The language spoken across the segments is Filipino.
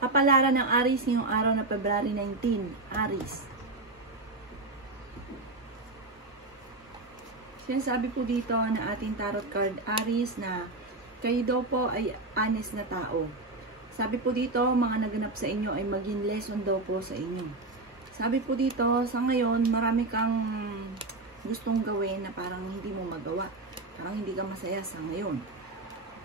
Kapalaran ng Aries ngayong araw na February 19. Aries. Sinasabi po dito na ating tarot card Aries na kayo daw po ay honest na tao. Sabi po dito, mga naganap sa inyo ay maging lesson daw po sa inyo. Sabi po dito, sa ngayon, marami kang gustong gawin na parang hindi mo magawa. Parang hindi ka masaya sa ngayon.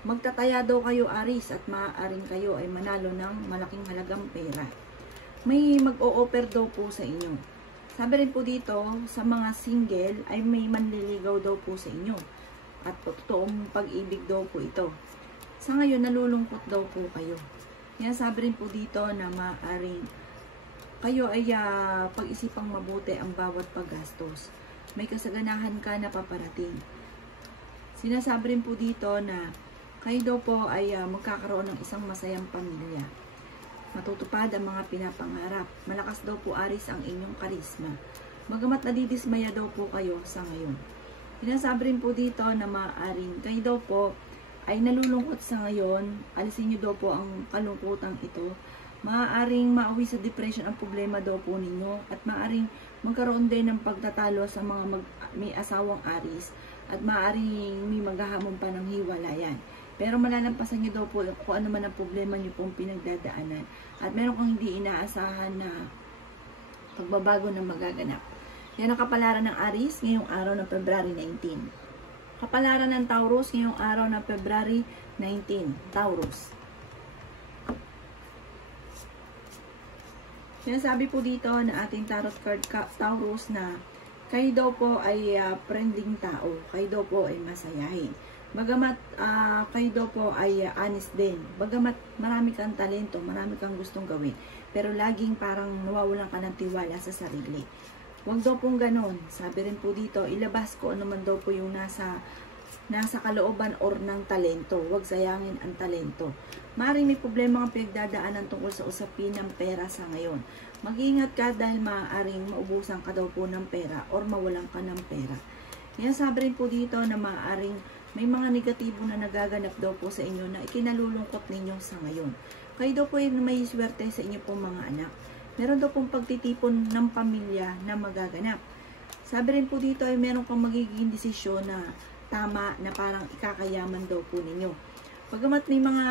Magtataya daw kayo Aries at maaaring kayo ay manalo ng malaking halagang pera. May mag-o-offer daw po sa inyo. Sabi rin po dito, sa mga single ay may manliligaw daw po sa inyo. At totoong pag-ibig daw po ito. Sa ngayon, nalulungkot daw po kayo. Kaya sabi rin po dito na maaaring kayo ay pag-isipang mabuti ang bawat paggastos. May kasaganahan ka na paparating. Sinasabi rin po dito na kayo daw po ay magkakaroon ng isang masayang pamilya. Matutupad ang mga pinapangarap. Malakas daw po Aries ang inyong karisma. Bagamat nadidismaya daw po kayo sa ngayon. Sinasabi rin po dito na maaaring kayo daw po ay nalulungkot sa ngayon. Alisin nyo daw po ang kalungkutang ito. Maaaring mauwi sa depression ang problema daw po ninyo. At maaaring magkaroon din ng pagtatalo sa mga may asawang Aries. At maaaring may maghahamon pa ng hiwalayan. Pero malalampasan nyo daw po kung ano man ang problema nyo pong pinagdadaanan. At meron kang hindi inaasahan na pagbabago na magaganap. Yan ang kapalaran ng Aries ngayong araw ng February 19. Kapalaran ng Taurus ngayong araw ng February 19. Taurus. Sinasabi po dito na ating tarot card Taurus na kayo daw po ay friendly tao. Kayo daw po ay masayahin. Bagamat kayo daw po ay honest din. Bagamat marami kang talento, marami kang gustong gawin. Pero laging parang nawawalan ka ng tiwala sa sarili. Huwag daw pong ganon. Sabi rin po dito, ilabas ko ano man daw po yung nasa kalooban or ng talento. Huwag sayangin ang talento. Maaaring may problema ang pinagdadaanan tungkol sa usapin ng pera sa ngayon. Mag-iingat ka dahil maaaring maubusan ka daw po ng pera or mawalan ka ng pera. Yan sabi rin po dito na maaaring may mga negatibo na nagaganap daw po sa inyo na ikinalulungkot ninyo sa ngayon. Kayo daw po ay may swerte sa inyo pong mga anak. Meron daw pong pagtitipon ng pamilya na magaganap. Sabi rin po dito ay meron kang magiging desisyon na tama na parang ikakayaman daw po ninyo. Pagamat may mga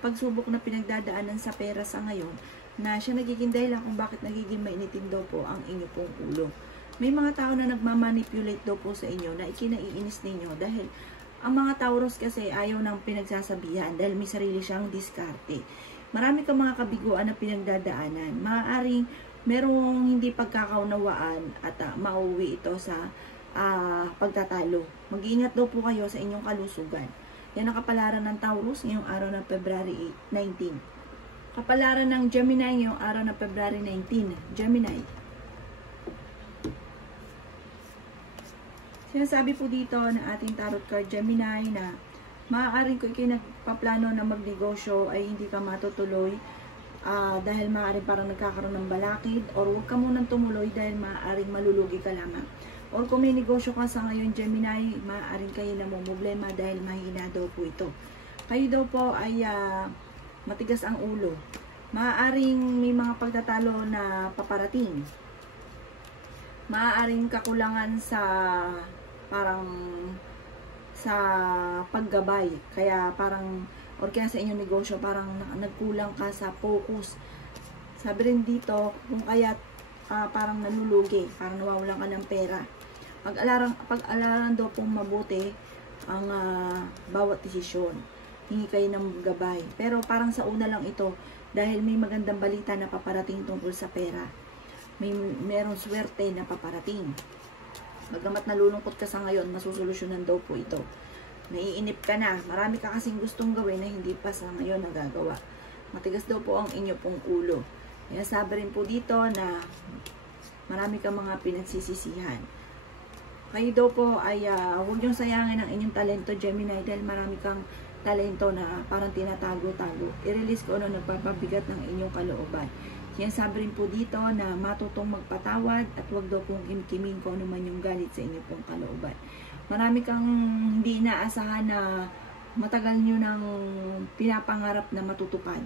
pagsubok na pinagdadaanan sa pera sa ngayon, na siya nagiging dahilan kung bakit nagiging mainitin daw po ang inyo pong ulo. May mga tao na nagmamanipulate daw po sa inyo na ikinaiinis ninyo dahil ang mga Taurus kasi ayaw ng pinagsasabihan dahil may sarili siyang diskarte. Marami kang mga kabiguan na pinagdadaanan. Maaaring merong hindi pagkakaunawaan at mauwi ito sa pagtatalo. Mag-iingat daw po kayo sa inyong kalusugan. Yan ang kapalaran ng Taurus ngayong araw ng February 19. Kapalaran ng Gemini ngayong araw ng February 19. Gemini. Sinasabi po dito na ating tarot card Gemini na maaaring kung ikay nagpaplano na magnegosyo ay hindi ka matutuloy dahil maaaring parang nagkakaroon ng balakid or huwag ka munang tumuloy dahil maaaring malulugi ka lamang. Or kung may negosyo ka sa ngayon Gemini, maaaring kayo namumblema dahil mahina daw po ito. Kayo daw po ay matigas ang ulo. Maaaring may mga pagtatalo na paparating. Maaaring kakulangan sa parang sa paggabay. Kaya parang, or kaya sa inyong negosyo, parang nagkulang ka sa focus. Sabi rin dito, kung kaya parang nalulugi, parang nawawalan ka ng pera. Pag-alaran daw pong mabuti ang bawat desisyon. Hingi kayo ng gabay. Pero parang sa una lang ito, dahil may magandang balita na paparating tungkol sa pera. Merong swerte na paparating. Bagamat nalulungkot ka sa ngayon, masusolusyonan daw po ito. Naiinip ka na. Marami ka kasing gustong gawin na hindi pa sa ngayon nagagawa. Matigas daw po ang inyo pong ulo. Kaya sabi rin po dito na marami kang mga pinagsisisihan. Kayo daw po ay huwag niyong sayangin ang inyong talento Gemini dahil marami kang talento na parang tinatago-tago. I-release ko ano nagpapabigat ng inyong kalooban. Sinasabi rin po dito na matutong magpatawad at huwag daw pong kimkiming kung ano man yung galit sa inyo pong kalooban. Marami kang hindi inaasahan na matagal nyo nang pinapangarap na matutupad.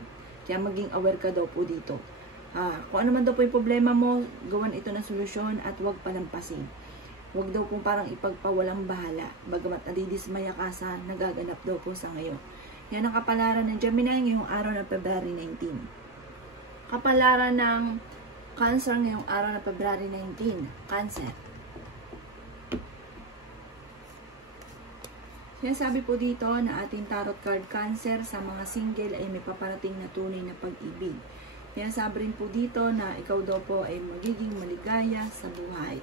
Kaya maging aware ka daw po dito. Kung ano man daw po yung problema mo, gawan ito ng solusyon at huwag palampasin. Huwag daw po parang ipagpawalang bahala, bagamat nadidismaya ka sa nagaganap daw po sa ngayon. Yan ang kapalaran ng Gemini ngayong araw ng February 19. Kapalaran ng Cancer ngayong araw ng February 19. Cancer. Sinasabi po dito na ating tarot card Cancer sa mga single ay may paparating na tunay na pag-ibig. Sinasabi rin po dito na ikaw daw po ay magiging maligaya sa buhay.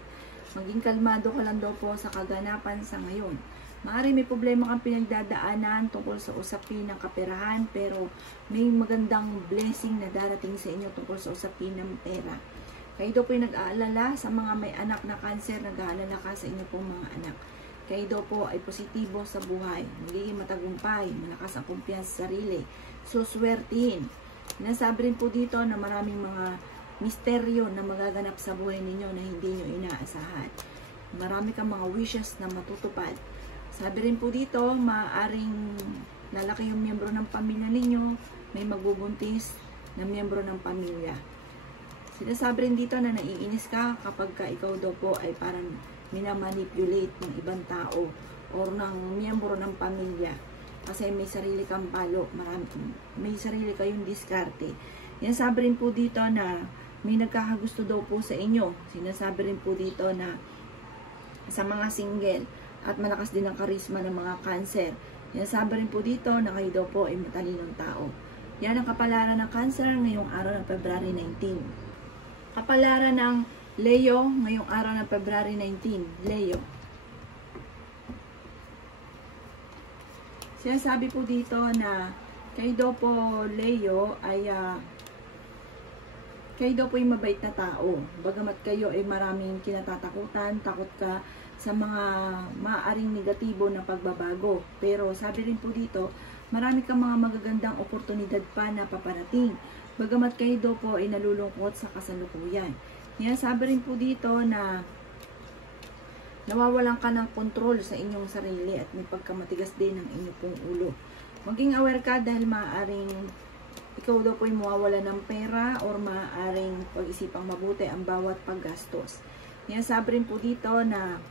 Maging kalmado ka lang daw po sa kaganapan sa ngayon. Maaari may problema kang pinagdadaanan tungkol sa usapin ng kaperahan, pero may magandang blessing na darating sa inyo tungkol sa usapin ng pera. Kayo daw po ay nag-aalala sa mga may anak na Cancer, nag-aalala ka sa inyo pong mga anak. Kayo daw po ay positibo sa buhay, magiging matagumpay, malakas ang kumpiyansa sa sarili, suswertihin. Nasabi rin po dito na maraming mga misteryo na magaganap sa buhay ninyo na hindi nyo inaasahan. Marami kang mga wishes na matutupad. Sabi rin po dito, maaaring lalaki yung miyembro ng pamilya ninyo, may magbubuntis na miyembro ng pamilya. Sinasabi rin dito na naiinis ka kapag ka ikaw daw po ay parang minamanipulate ng ibang tao or ng miyembro ng pamilya. Kasi may sarili kang palo, may sarili kayong diskarte. Sinasabi rin po dito na may nagkakagusto daw po sa inyo. Sinasabi rin po dito na sa mga single at malakas din ang karisma ng mga Cancer. Sinasabi rin po dito na kayo daw po ay matalinong tao. Yan ang kapalaran ng Cancer ngayong araw ng February 19. Kapalaran ng Leo ngayong araw ng February 19. Leo. Sinasabi po dito na kayo daw po, Leo, ay kayo daw po ay mabait na tao. Bagamat kayo ay maraming kinatatakutan, takot ka sa mga maaaring negatibo na pagbabago. Pero sabi rin po dito, marami kang mga magagandang oportunidad pa na paparating. Bagamat kayo daw po ay nalulungkot sa kasalukuyan. Sabi rin po dito na nawawalan ka ng kontrol sa inyong sarili at may pagkamatigas din ng inyong pong ulo. Maging aware ka dahil maaaring ikaw daw po ay mawawala ng pera or maaaring pag-isipang mabuti ang bawat paggastos. Sabi rin po dito na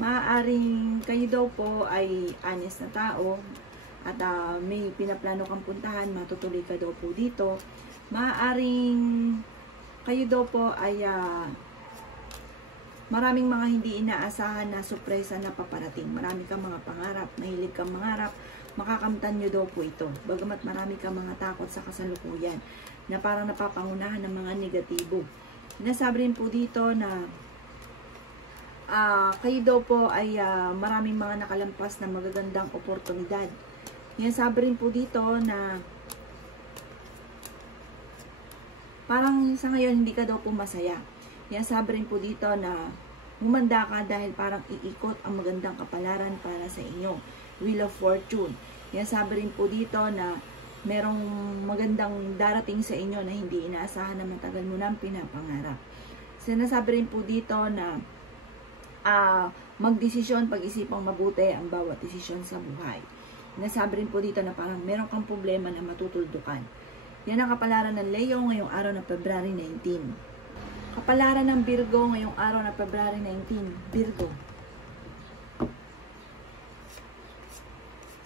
maaaring kayo daw po ay honest na tao at may pinaplano kang puntahan, matutuloy ka daw po dito. Maaaring kayo daw po ay maraming mga hindi inaasahan na sorpresa na paparating. Marami kang mga pangarap, mahilig kang mangarap, makakamtan nyo daw po ito. Bagamat marami kang mga takot sa kasalukuyan na parang napapangunahan ng mga negatibo. Sinasabi rin po dito na kayo daw po ay maraming mga nakalampas na magagandang oportunidad. Sinasabi rin po dito na parang sa ngayon hindi ka daw po masaya. Sabi rin po dito na humanda ka dahil parang iikot ang magandang kapalaran para sa inyo. Wheel of Fortune. Sabi rin po dito na merong magandang darating sa inyo na hindi inaasahan na matagal mo nang pinapangarap. Sinasabi rin po dito na magdesisyon, pag-isipang mabuti ang bawat desisyon sa buhay. Sinasabi rin po dito na parang meron kang problema na matutuldukan. Yan ang kapalaran ng Leo ngayong araw ng February 19. Kapalaran ng Virgo ngayong araw ng February 19. Virgo.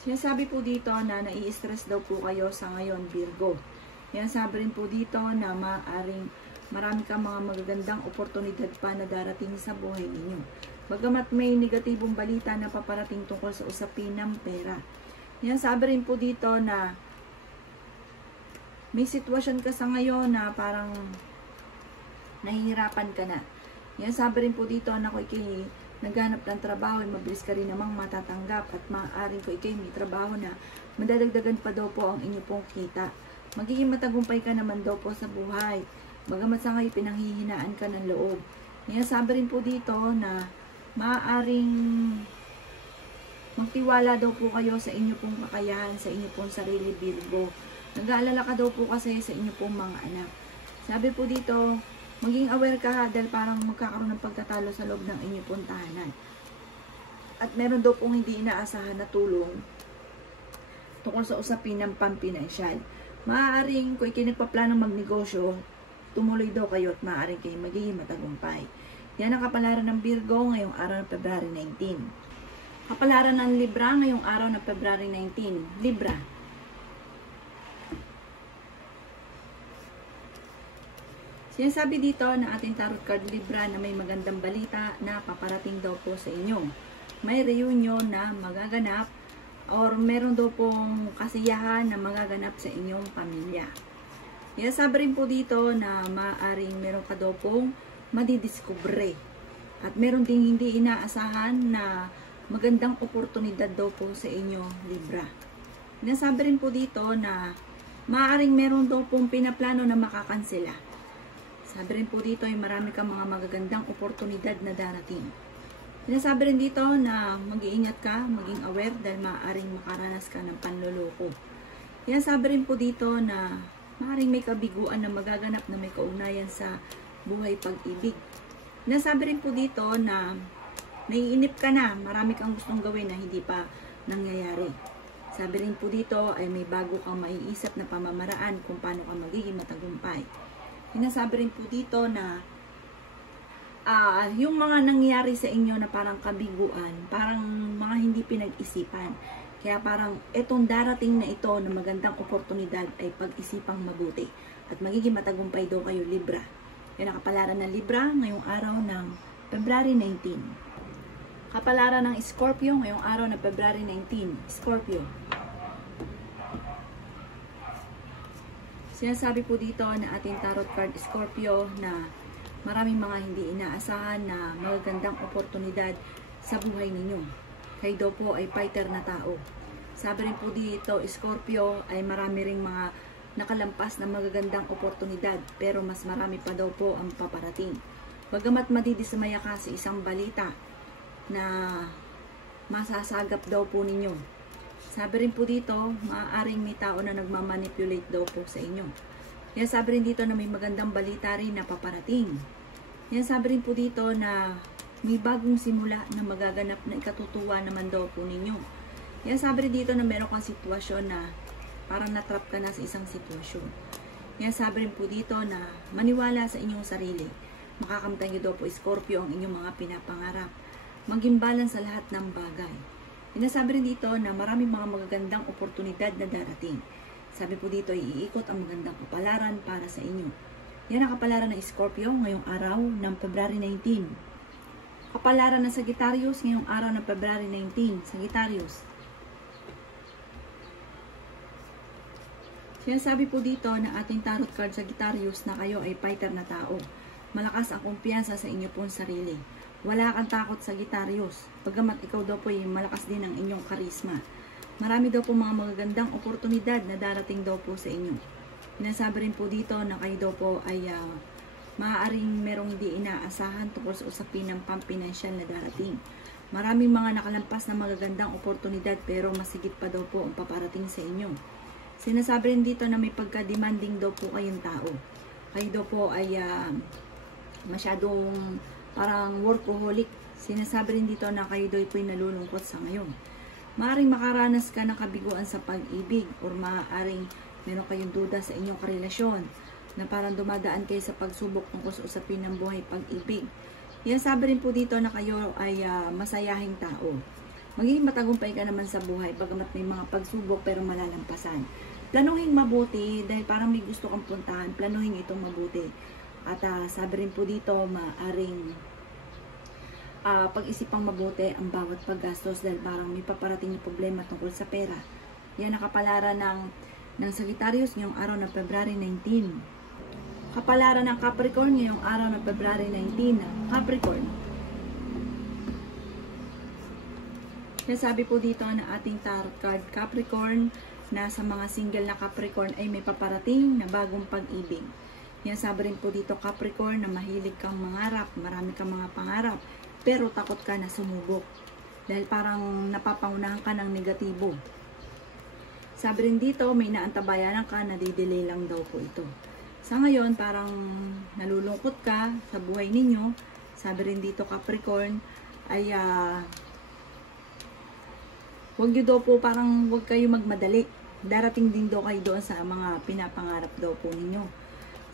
Sinasabi po dito na nai-stress daw po kayo sa ngayon, Virgo. Sinasabi rin po dito na maaaring marami kang mga magagandang oportunidad pa na darating sa buhay ninyo. Bagamat may negatibong balita na paparating tungkol sa usapin ng pera. Sinasabi rin po dito na may sitwasyon ka sa ngayon na parang nahihirapan ka na. Sabi rin po dito na kung ikay naghanap ng trabaho, mabilis ka rin namang matatanggap at maaaring kung ikay may trabaho na madadagdagan pa daw po ang inyo pong kita. Magiging matagumpay ka naman daw po sa buhay. Bagamat sa ngayon pinanghihinaan ka ng loob. Sabi rin po dito na maaaring magtiwala daw po kayo sa inyo pong kakayahan, sa inyo pong sarili, Virgo. Nag-aalala ka daw po kasi sa inyo pong mga anak. Sabi po dito, maging aware ka dahil parang magkakaroon ng pagtatalo sa loob ng inyong pong tahanan. At meron daw pong hindi inaasahan na tulong tungkol sa usapin ng pampinansyal. Maaaring kung kayo nagpaplano magnegosyo, tumuloy daw kayo at maaaring kayo magiging matagumpay. Yan ang kapalaran ng Virgo ngayong araw ng February 19. Kapalaran ng Libra ngayong araw ng February 19. Libra. Sinasabi dito na ating tarot card Libra na may magandang balita na paparating daw po sa inyo. May reunion na magaganap or meron daw pong kasiyahan na magaganap sa inyong pamilya. Sinasabi rin po dito na maaaring meron ka daw pong madidiskubre. At meron ding hindi inaasahan na magandang oportunidad daw po sa inyo, Libra. Sinasabi rin po dito na maaaring meron daw pong pinaplano na makakansela. Sabi rin po dito ay marami kang mga magagandang oportunidad na darating. Sinasabi rin dito na mag-iingat ka, maging aware dahil maaaring makaranas ka ng panloloko. Sinasabi rin po dito na maaaring may kabiguan na magaganap na may kaugnayan sa buhay pag-ibig. Sinasabi rin po dito na naiinip ka na, marami kang gustong gawin na hindi pa nangyayari. Sabi rin po dito ay may bago kang maiisip na pamamaraan kung paano ka magiging matagumpay. Sinasabi rin po dito na yung mga nangyayari sa inyo na parang kabiguan, parang mga hindi pinag-isipan. Kaya parang etong darating na ito na magandang oportunidad ay pag-isipang mabuti. At magiging matagumpay daw kayo, Libra. Yan ang kapalaran ng Libra ngayong araw ng February 19. Kapalaran ng Scorpio ngayong araw ng February 19. Scorpio. Sinasabi po dito na ating tarot card Scorpio na maraming mga hindi inaasahan na magagandang oportunidad sa buhay ninyo. Kayo daw po ay fighter na tao. Sabi rin po dito, Scorpio, ay marami ring mga nakalampas na magagandang oportunidad pero mas marami pa daw po ang paparating. Bagamat madidismaya ka sa isang balita na masasagap daw po ninyo. Sabi rin po dito, maaaring may tao na nagmamanipulate daw po sa inyo. Yan sabi rin dito na may magandang balita rin na paparating. Yan sabi rin po dito na may bagong simula na magaganap na ikatutuwa naman daw po ninyo. Yan sabi rin dito na meron kang sitwasyon na parang natrap ka na sa isang sitwasyon. Yan sabi rin po dito na maniwala sa inyong sarili. Makakamtan nyo daw po Scorpio ang inyong mga pinapangarap. Maging balance sa lahat ng bagay. Sinasabi rin dito na maraming mga magagandang oportunidad na darating. Sabi po dito, iikot ang magandang kapalaran para sa inyo. Yan ang kapalaran ng Scorpio ngayong araw ng February 19. Kapalaran ng Sagittarius ngayong araw ng February 19. Sagittarius. Sinasabi po dito na ating tarot card Sagittarius na kayo ay fighter na tao. Malakas ang kumpiyansa sa inyo pong sarili. Wala kang takot Sagittarius. Bagamat ikaw daw po ay malakas din ang inyong karisma. Marami daw po mga magagandang oportunidad na darating daw po sa inyo. Sinasabi rin po dito na kayo daw po ay maaaring merong hindi inaasahan tungkol sa usapin ng pampinansyal na darating. Maraming mga nakalampas na magagandang oportunidad pero masigit pa daw po ang paparating sa inyo. Sinasabi rin dito na may pagka-demanding daw po kayong tao. Kayo daw po ay masyadong parang workaholic. Sinasabi rin dito na kayo daw po'y nalulungkot sa ngayon. Maaaring makaranas ka ng kabiguan sa pag-ibig or maaaring meron kayong duda sa inyong karelasyon na parang dumadaan kayo sa pagsubok tungkol sa usapin ng buhay pag-ibig. Yan sabi rin po dito na kayo ay masayahing tao. Magiging matagumpay ka naman sa buhay bagamat may mga pagsubok pero malalampasan. Planuhin mabuti dahil parang may gusto kang puntahan. Planuhin itong mabuti. At sabi rin po dito, maaring pag-isipang mabuti ang bawat paggastos dahil parang may paparating na problema tungkol sa pera. Yan ang kapalaran ng Sagittarius ngayong araw ng February 19. Kapalaran ng Capricorn ngayong araw ng February 19. Capricorn. Kaya sabi po dito na ating tarot card Capricorn na sa mga single na Capricorn ay may paparating na bagong pag-ibig. Yan sabi rin po dito Capricorn na mahilig kang mangarap, marami kang mga pangarap, pero takot ka na sumubok. Dahil parang napapangunahan ka ng negatibo. Sabi rin dito may naantabayanan ka na didelay lang daw po ito. Sa ngayon parang nalulungkot ka sa buhay ninyo. Sabi rin dito Capricorn ay huwag nyo daw po parang huwag kayo magmadali. darating din daw kayo doon sa mga pinapangarap daw po ninyo.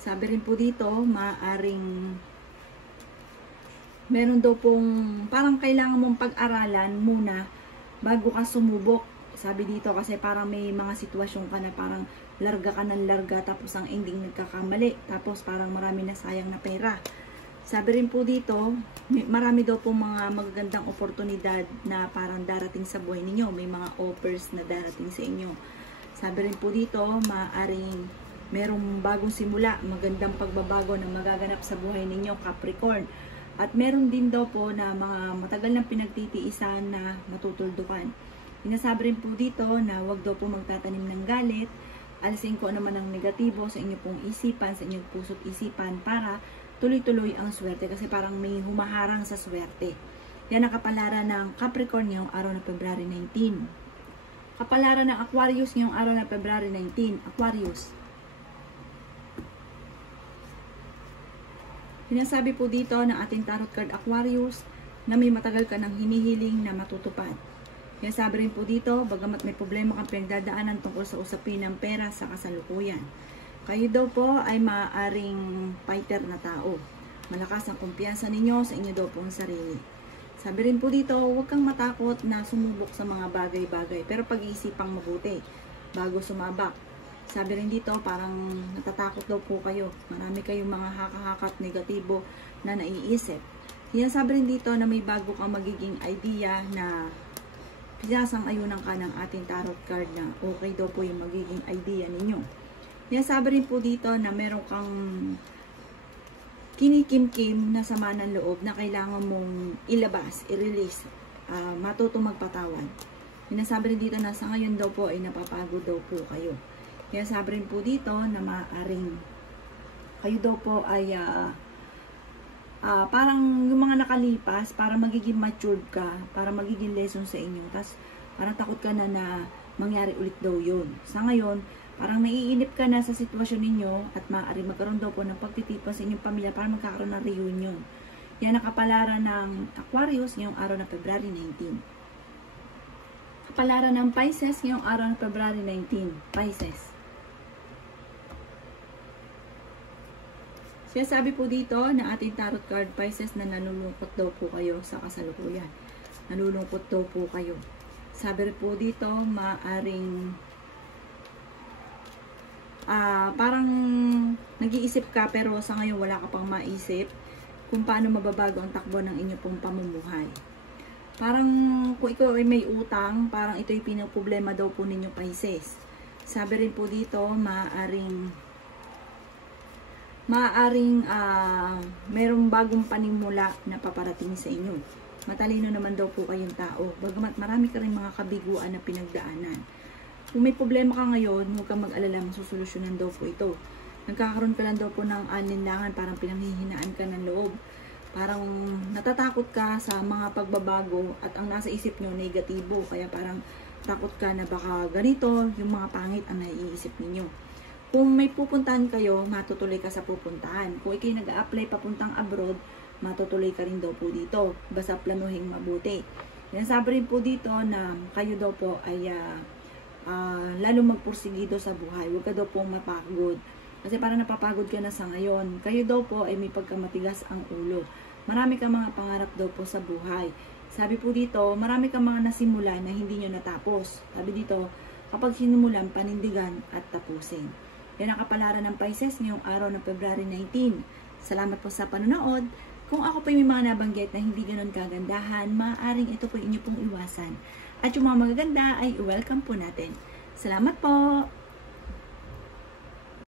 Sabi rin po dito, maaring meron daw pong parang kailangan mong pag-aralan muna bago ka sumubok. Sabi dito kasi parang may mga sitwasyon ka na parang larga ka ng larga tapos ang ending nagkakamali. Tapos parang marami na sayang na pera. Sabi rin po dito, marami daw po mga magagandang oportunidad na parang darating sa buhay ninyo. May mga offers na darating sa inyo. Sabi rin po dito, maaaring merong bagong simula, magandang pagbabago na magaganap sa buhay ninyo, Capricorn. At meron din daw po na mga matagal ng pinagtitiisan na matutuldukan. Sinasabi rin po dito na wag daw po magtatanim ng galit, alisin ko naman ang negatibo sa inyo pong isipan, sa inyong puso't isipan para tuloy-tuloy ang swerte kasi parang may humaharang sa swerte. Yan ang kapalaran ng Capricorn ngayong araw na February 19. Kapalaran ng Aquarius ngayong araw na February 19. Aquarius. Sinasabi po dito ng ating tarot card Aquarius na may matagal ka ng hinihiling na matutupad. Sinasabi rin po dito, bagamat may problema kang pinagdadaanan tungkol sa usapin ng pera sa kasalukuyan. Kayo daw po ay maaaring fighter na tao. Malakas ang kumpiyansa ninyo sa inyo daw pong sarili. Sabi rin po dito, huwag kang matakot na sumubok sa mga bagay-bagay. Pero pag-iisipang mabuti bago sumabak. Sabi rin dito, parang natatakot daw po kayo. Marami kayong mga haka-hakat negatibo na naiisip. Sabi rin dito na may bago kang magiging idea na pinasang-ayunan ka ng ating tarot card na okay daw po yung magiging idea ninyo. Sabi rin po dito na meron kang kinikim-kim na sama ng loob na kailangan mong ilabas, i-release, matutong magpatawad. Sabi rin dito na sa ngayon daw po ay napapagod daw po kayo. Sabi rin po dito na maaaring kayo daw po ay parang yung mga nakalipas, para magiging matured ka, para magiging lesson sa inyo. Tapos parang takot ka na mangyari ulit daw yun. Sa ngayon, parang naiinip ka na sa sitwasyon ninyo at maaari magkaroon daw po ng pagtitipan sa inyong pamilya para magkakaroon ng reunion. Yan ang kapalaran ng Aquarius ngayong araw na February 19. Kapalaran ng Pisces ngayong araw na February 19. Pisces. Sinasabi po dito na ating tarot card Pisces na nalulungkot daw po kayo sa kasalukuyan. Nalulungkot daw po kayo. Sabi po dito, maaring parang nag-iisip ka pero sa ngayon wala ka pang maisip kung paano mababago ang takbo ng inyo pong pamumuhay. Parang kung ikaw ay may utang, parang ito yung pinaproblema daw po ninyo Pisces. Sabi rin po dito, maaaring merong bagong panimula na paparating sa inyo. Matalino naman daw po kayong tao. Bagamat marami ka rin mga kabiguan na pinagdaanan. Kung may problema ka ngayon, huwag kang mag-alala, masusolusyonan daw po ito. Nagkakaroon ka lang daw po ng alinlangan, parang pinanghihinaan ka ng loob. Parang natatakot ka sa mga pagbabago at ang nasa isip nyo negatibo. Kaya parang takot ka na baka ganito, yung mga pangit ang naiisip ninyo. Kung may pupuntahan kayo, matutuloy ka sa pupuntahan. Kung ikay nag-a-apply papuntang abroad, matutuloy ka rin daw po dito. Basta planuhin mabuti. Sinasabi rin po dito na kayo daw po ay lalo magpursigido sa buhay. Huwag ka daw po mapagod. Kasi parang napapagod ka na sa ngayon. Kayo daw po ay may pagkamatigas ang ulo. Marami kang mga pangarap daw po sa buhay. Sabi po dito, marami kang mga nasimula na hindi nyo natapos. Sabi dito, kapag sinimulan, panindigan at tapusin. Yan ang kapalaran ng Pisces ngayong araw ng February 19. Salamat po sa panonood. Kung ako po may mga nabanggit na hindi ganun kagandahan, maaaring ito po inyo pong iwasan. At yung mga magaganda ay welcome po natin. Salamat po!